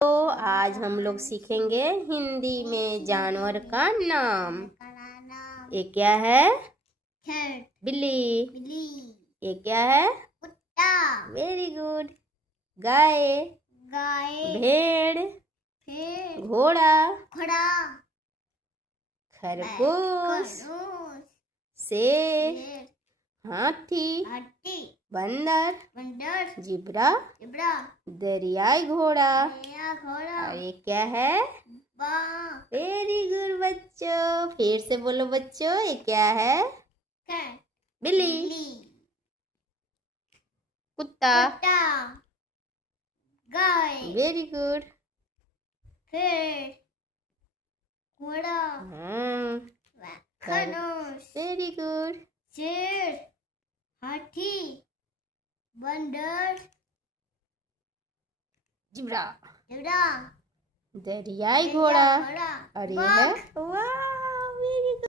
तो आज हम लोग सीखेंगे हिंदी में जानवर का नाम। ये क्या है? बिल्ली। बिल्ली। ये क्या है? कुत्ता। Very good. गाय। गाय। भेड़। भेड़। घोड़ा। घोड़ा। खरगोश। शेर। हाथी। हाथी। बंदर। बंदर। जिब्रा। जिब्रा। दरियाई घोड़ा। घोड़ा। और ये क्या है? वेरी गुड बच्चों। फिर से बोलो बच्चों, ये क्या है? बिल्ली। कुत्ता। गाय। Very good. भेड़। घोड़ा। खरगोश। Very good. शेर। हाथी। बंदर। जिब्रा। जिब्रा। दरियाई घोड़ा। और ये है